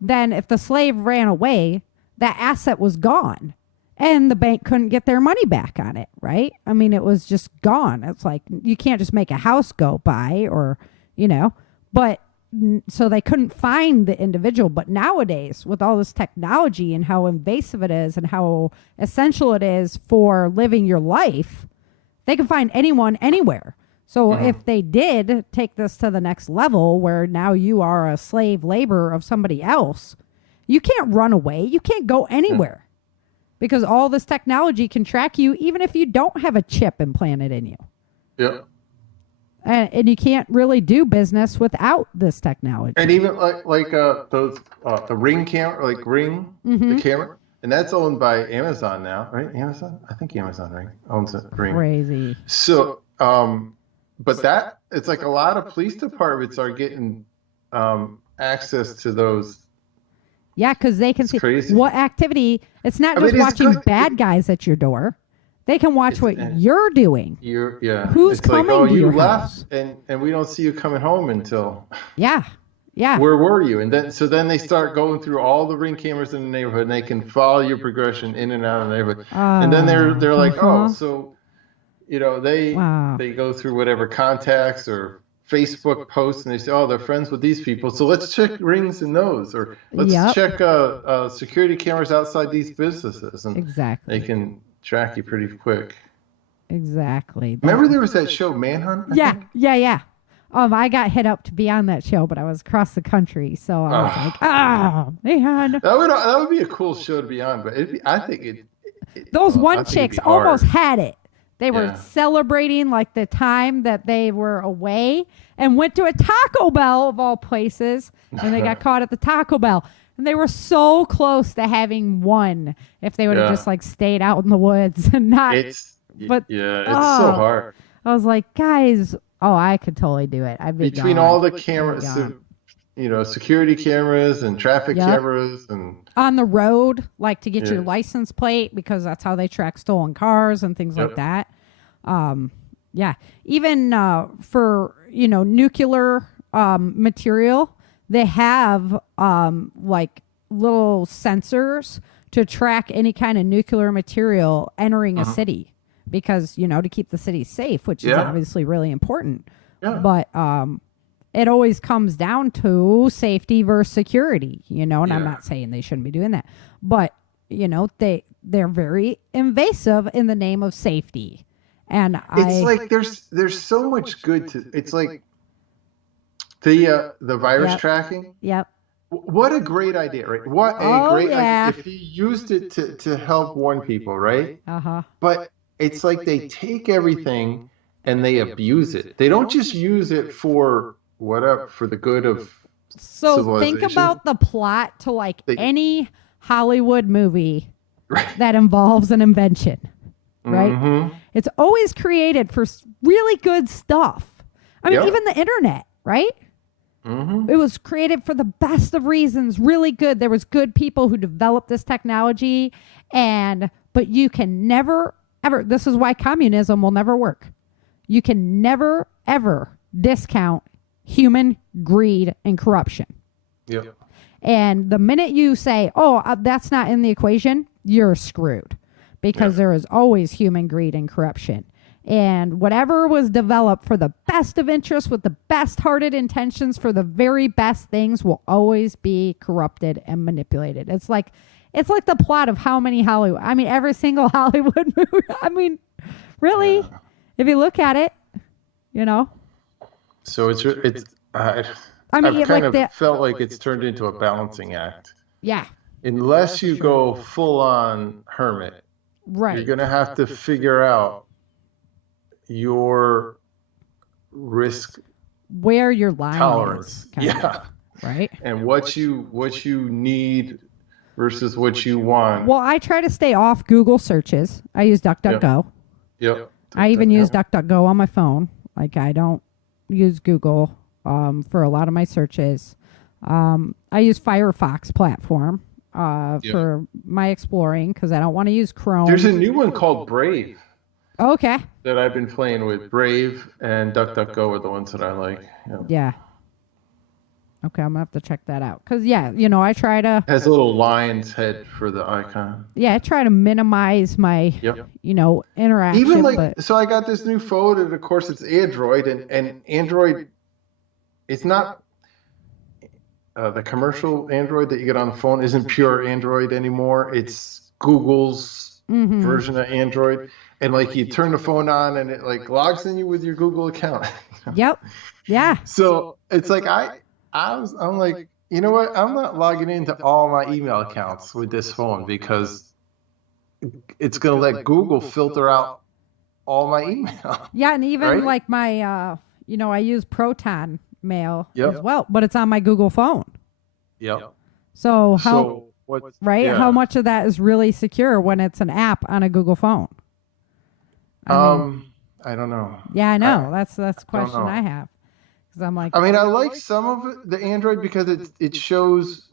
then if the slave ran away, that asset was gone and the bank couldn't get their money back on it, right? I mean, it was just gone. It's like you can't just make a house go by or, but so they couldn't find the individual. But nowadays, with all this technology and how invasive it is and how essential it is for living your life, they can find anyone anywhere. So if they did take this to the next level where now you are a slave labor of somebody else, you can't run away. You can't go anywhere because all this technology can track you even if you don't have a chip implanted in you. Yeah. And you can't really do business without this technology. And even like those the Ring camera, like Ring, the camera, and that's owned by Amazon now, right? Amazon, I think Amazon owns it. Ring. Crazy. So, but that it's like a lot of police departments are getting access to those. Yeah, because they can see crazy. what activity. It's not just watching bad guys at your door. They can watch what you're doing. Who's it's coming like, oh, to you your left, house? and we don't see you coming home until. Yeah. Where were you? And then they start going through all the Ring cameras in the neighborhood, and they can follow your progression in and out of the neighborhood. And then they're like, oh, so they go through whatever contacts or Facebook posts, and they say, oh, they're friends with these people, so let's check Rings and those, or let's check security cameras outside these businesses, and exactly they can track you pretty quick. Exactly. Remember there was that show Manhunt? I think? Yeah. I got hit up to be on that show, but I was across the country, so I was like, man. That would be a cool show to be on, but I think those chicks almost had it. They were celebrating like the time that they were away and went to a Taco Bell of all places, and they got caught at the Taco Bell. And they were so close to having won if they would have just like stayed out in the woods and not. It's so hard. I was like, guys, I could totally do it. I'd be between all the cameras, security cameras and traffic cameras and on the road, like to get your license plate because that's how they track stolen cars and things like that. Even for nuclear material. They have like little sensors to track any kind of nuclear material entering a city because, to keep the city safe, which is obviously really important. Yeah. But it always comes down to safety versus security, and I'm not saying they shouldn't be doing that. But, they're very invasive in the name of safety. And it's like there's so much good to it's like the virus tracking. Yep. What a great idea, right? What a great idea. If you used it to help warn people, right? But it's like they take everything and they abuse it. They don't just use it for the good of civilization. Think about the plot to any Hollywood movie that involves an invention, right? It's always created for really good stuff. I mean, even the internet, right? It was created for the best of reasons, really good. There was good people who developed this technology, but you can never, ever, this is why communism will never work. You can never, ever discount human greed and corruption. Yep. And the minute you say, that's not in the equation, you're screwed because there is always human greed and corruption. And whatever was developed for the best of interest with the best hearted intentions for the very best things will always be corrupted and manipulated. It's like the plot of how many Hollywood, I mean, every single Hollywood movie. I mean, really, if you look at it, you know. So it's I've kind of felt like it's turned into a balancing act. Yeah. Unless you go full on hermit, right, you're going to have to figure out your risk, where your line tolerance, is, right, and what you need versus what you want. Well, I try to stay off Google searches. I use DuckDuckGo. Yep. I even use DuckDuckGo on my phone. Like, I don't use Google for a lot of my searches. I use Firefox platform for my exploring because I don't want to use Chrome. There's a new one called Brave. Okay. That I've been playing with. Brave and DuckDuckGo are the ones that I like. Yeah. Okay, I'm gonna have to check that out because I try to. Has a little lion's head for the icon. Yeah, I try to minimize my interaction. Even so I got this new phone, and of course it's Android, and Android, it's not the commercial Android that you get on the phone isn't pure Android anymore. It's Google's version of Android. And you turn the phone on and it logs in you with your Google account. Yep. Yeah. So it's I'm like, you know what? I'm not logging into all my email accounts with this phone because it's going to let Google filter out all my email. Yeah. And even my, I use Proton Mail as well, but it's on my Google phone. Yep. So how much of that is really secure when it's an app on a Google phone? I don't know. Yeah, I know. That's the question I have. Because I'm like, I like some of it, the Android, because it shows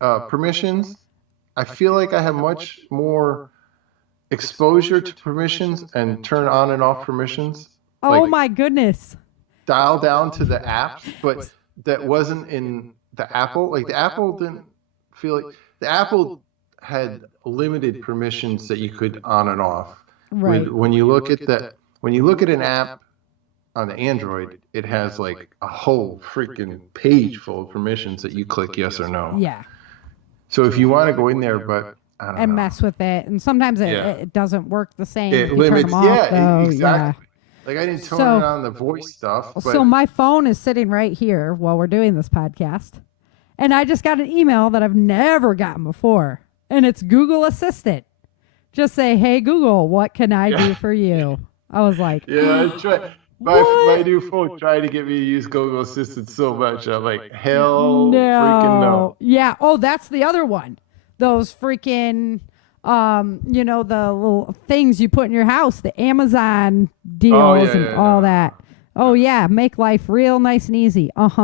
permissions. I feel like I have much more exposure to permissions and turn on and off permissions. Oh my goodness. Dial down to the app, but that wasn't in the Apple. The Apple didn't feel like the Apple had limited permissions that you could on and off. Right. When you look at an app on the Android, it has a whole freaking page full of permissions that you click yes or no. Yeah. So if you want to go in there, but I don't know. Mess with it, and sometimes it doesn't work the same. It limits. Exactly. I didn't turn on the voice stuff. But... So my phone is sitting right here while we're doing this podcast, and I just got an email that I've never gotten before, and it's Google Assistant. Just say, "Hey Google, what can I do for you?" I was like, I try. My new phone tried to get me to use Google Assistant so much. I'm like, hell, freaking no. Yeah. Oh, that's the other one. Those freaking, the little things you put in your house, the Amazon deals that. Oh yeah, make life real nice and easy. Well,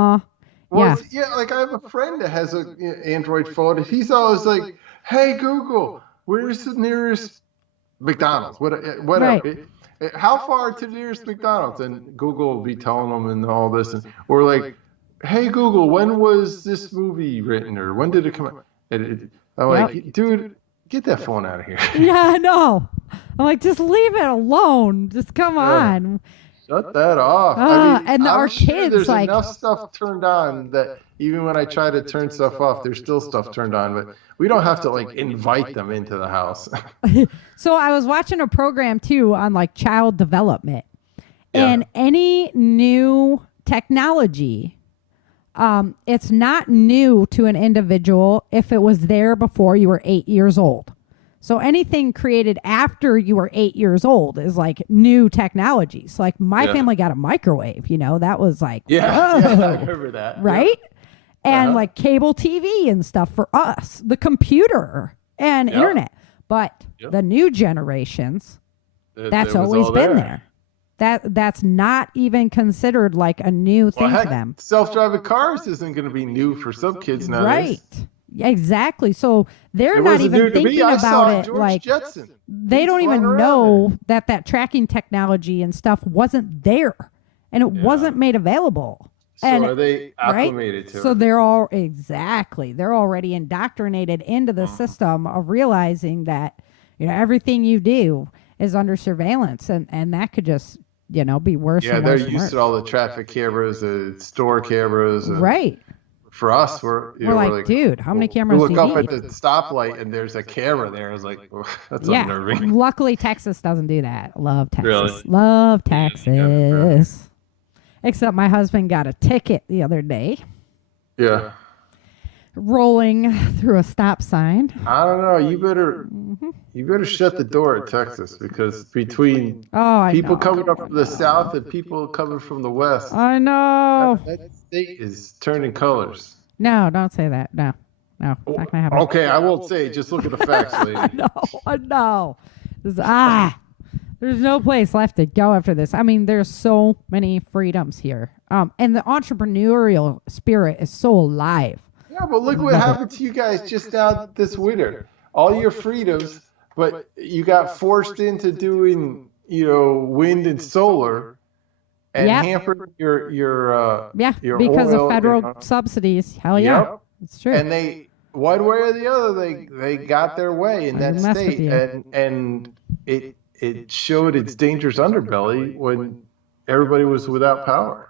I have a friend that has an Android phone, and he's always like, "Hey Google, where's the nearest McDonald's? Whatever. Right. How far to the nearest McDonald's?" And Google will be telling them and all this. Or like, "Hey Google, when was this movie written, or when did it come out?" I'm like, dude, get that phone out of here. Yeah, I know. I'm like, just leave it alone. Just come on. Shut that off. And our kids, there's enough stuff turned on that even when I try to turn stuff off, there's still stuff turned on. But we don't have to invite them into the house. So I was watching a program too on child development, and any new technology, it's not new to an individual if it was there before you were 8 years old. So anything created after you were 8 years old is new technologies. My family got a microwave, that was I remember that. Right? And cable TV and stuff for us, the computer and internet. But the new generations, that's always been there. That's not even considered a new thing to them. Self-driving cars isn't going to be new for some kids nowadays. Right. Exactly. So they're not even thinking about it. Jetson. They don't even know that tracking technology and stuff wasn't there, and it wasn't made available. So are they acclimated to it? So they're already indoctrinated into the system of realizing that everything you do is under surveillance, and that could just be worse. Yeah, and they're worse and used worse. to all the traffic cameras, the store cameras. Right. For us, we're like, dude, how many we cameras look do you up need? at the stoplight and there's a camera there. I was like, oh, that's Yeah. unnerving. Luckily, Texas doesn't do that. Love Texas. Really? Love Yeah, Texas. Except my husband got a ticket the other day. Yeah. Rolling through a stop sign. I don't know. You better shut the door at Texas, because between people coming up from the south and people coming from the west, I know. that state is turning colors. No, don't say that. No, not gonna happen. Okay, I won't say it. Just look at the facts, lady. No. There's no place left to go after this. I mean, there's so many freedoms here. And the entrepreneurial spirit is so alive. Yeah, but look what happened to you guys just now this winter. All your freedoms, but you got forced into doing, wind and solar, and hampered your your because oil, of federal subsidies. Hell yeah, Yep. it's true. And they, one way or the other, they got their way in that state, and it showed its dangerous underbelly when everybody was without power.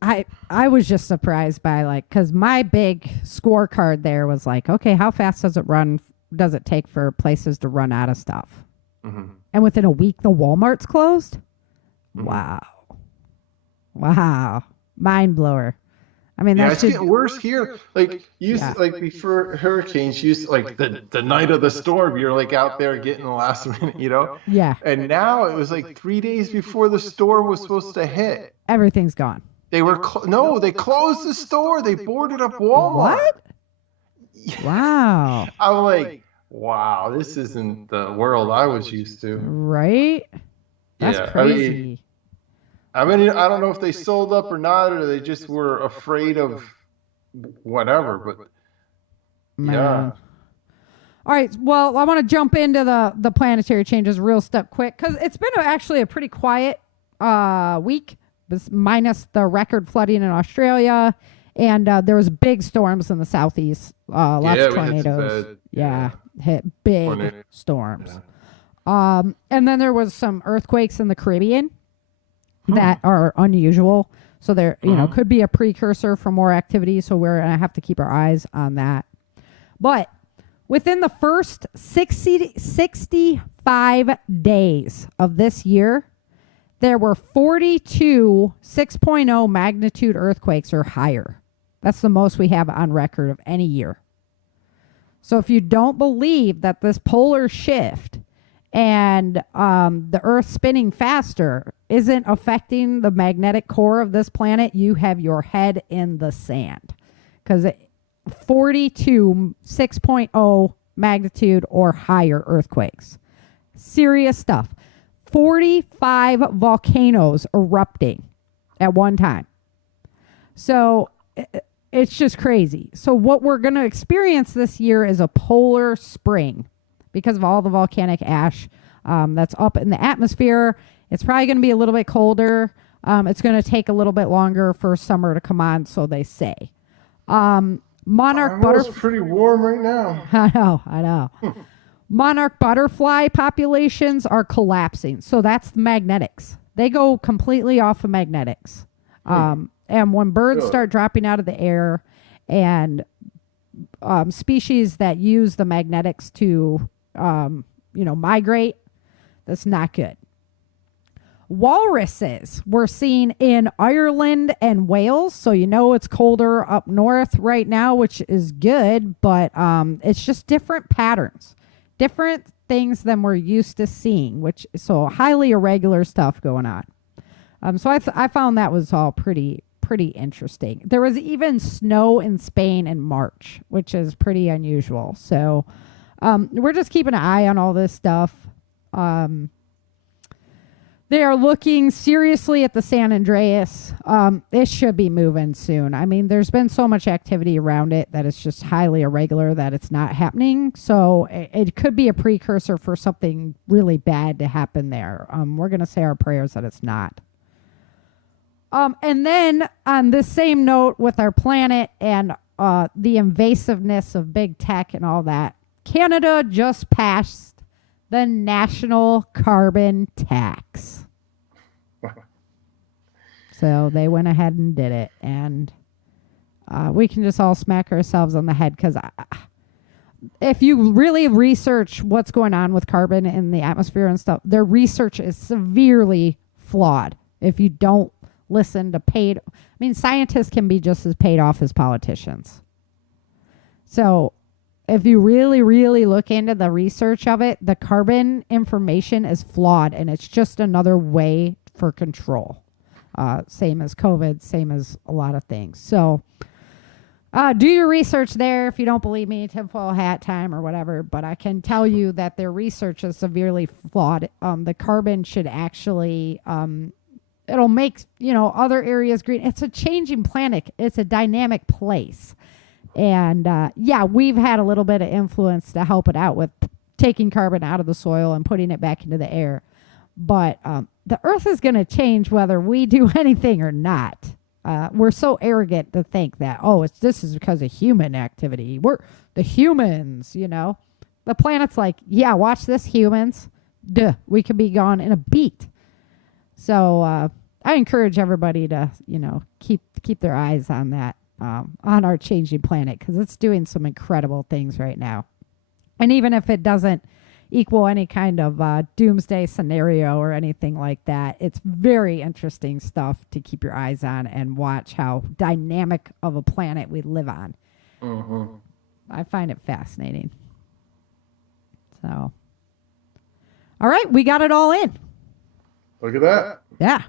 I was just surprised by because my big scorecard there was like, okay, how fast does it take for places to run out of stuff? Mm-hmm. And within a week, the Walmart's closed. Mm-hmm. Wow, mind blower. I mean, it's getting worse here. Like before hurricanes, the night of the storm, you're out there getting the last minute, Yeah. And now it was 3 days before the storm was supposed to hit. Everything's gone. They were they closed the store. They boarded up Walmart. What? Wow. I'm like, wow, this isn't the world I was used to. Right? That's crazy. I mean, I don't know if they sold up or not, or they just were afraid of whatever, but yeah. All right. Well, I want to jump into the planetary changes real quick, because it's been actually a pretty quiet week, minus the record flooding in Australia, and there was big storms in the southeast. Lots of tornadoes. Hit big storms. Yeah. And then there was some earthquakes in the Caribbean that are unusual. So there, could be a precursor for more activity. So we're going to have to keep our eyes on that. But within the first 65 days of this year, there were 42 6.0 magnitude earthquakes or higher. That's the most we have on record of any year. So if you don't believe that this polar shift and the Earth spinning faster isn't affecting the magnetic core of this planet, you have your head in the sand. Because 42 6.0 magnitude or higher earthquakes. Serious stuff. 45 volcanoes erupting at one time. So it's just crazy. So what we're going to experience this year is a polar spring, because of all the volcanic ash that's up in the atmosphere. It's probably going to be a little bit colder. It's going to take a little bit longer for summer to come on, so they say. Monarch butterfly. It's pretty warm right now. I know. Monarch butterfly populations are collapsing. So that's the magnetics. They go completely off of magnetics. And when birds start dropping out of the air, and species that use the magnetics to migrate, that's not good. Walruses were seen in Ireland and Wales, so it's colder up north right now, which is good, but it's just different patterns, different things than we're used to seeing, so highly irregular stuff going on. So I found that was all pretty interesting. There was even snow in Spain in March, which is pretty unusual. So we're just keeping an eye on all this stuff. They are looking seriously at the San Andreas. It should be moving soon. I mean, there's been so much activity around it that it's just highly irregular that it's not happening. So it could be a precursor for something really bad to happen there. We're going to say our prayers that it's not. And then on this same note with our planet and the invasiveness of big tech and all that, Canada just passed the national carbon tax. So they went ahead and did it. And we can just all smack ourselves on the head because if you really research what's going on with carbon in the atmosphere and stuff, their research is severely flawed. If you don't listen to scientists can be just as paid off as politicians. So if you really, really look into the research of it, the carbon information is flawed, and it's just another way for control. Same as COVID, same as a lot of things. So do your research there. If you don't believe me, tinfoil hat time or whatever. But I can tell you that their research is severely flawed. The carbon should actually, it'll make, other areas green. It's a changing planet. It's a dynamic place. And we've had a little bit of influence to help it out with taking carbon out of the soil and putting it back into the air. But the earth is going to change whether we do anything or not. We're so arrogant to think that, this is because of human activity. We're the humans, The planet's like, yeah, watch this, humans. Duh, we could be gone in a beat. So I encourage everybody to, keep their eyes on that, on our changing planet, because it's doing some incredible things right now. And even if it doesn't equal any kind of doomsday scenario or anything like that, it's very interesting stuff to keep your eyes on and watch how dynamic of a planet we live on. Mm-hmm. I find it fascinating. So, all right, we got it all in. Look at that. Yeah.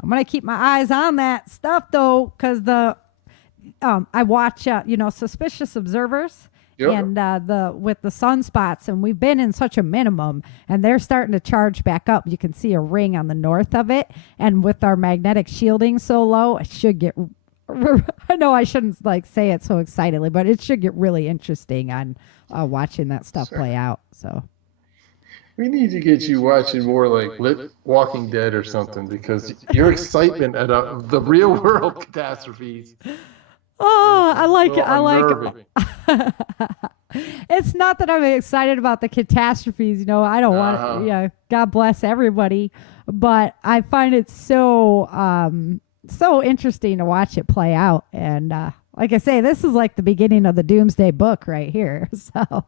I'm going to keep my eyes on that stuff, though, because I watch, Suspicious Observers. Yep. And with the sunspots, and we've been in such a minimum, and they're starting to charge back up. You can see a ring on the north of it, and with our magnetic shielding so low, it should get. I know I shouldn't say it so excitedly, but it should get really interesting on watching that stuff play out. So we need to get you watching more like Walking Dead or something, because your excitement at the real world catastrophes. Oh, I like it. I like it. It's not that I'm excited about the catastrophes. I don't want it. God bless everybody. But I find it so interesting to watch it play out. And like I say, this is like the beginning of the Doomsday Book right here. So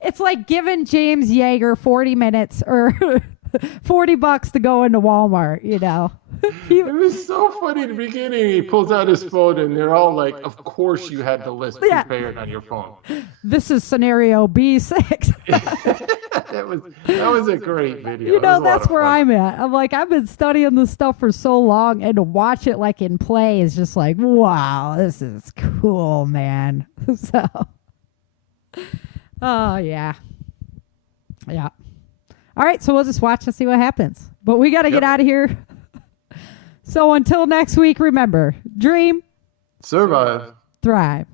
it's like giving James Yeager 40 minutes or $40 to go into Walmart, It was so funny at the beginning. He pulls out his phone, and they're all like, of course you had the list prepared on your phone. This is scenario B6. That was a great video. That's where I'm at. I'm like, I've been studying this stuff for so long, and to watch it like in play is just like, wow, this is cool, man. So, oh, yeah. Yeah. All right, so we'll just watch and see what happens. But we got to get out of here. So until next week, remember, dream, survive, thrive.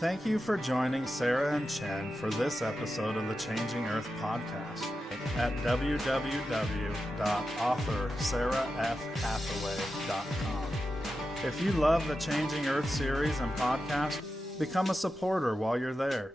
Thank you for joining Sarah and Chen for this episode of the Changing Earth podcast at www.authorSarahFHathaway.com. If you love the Changing Earth series and podcast, become a supporter while you're there.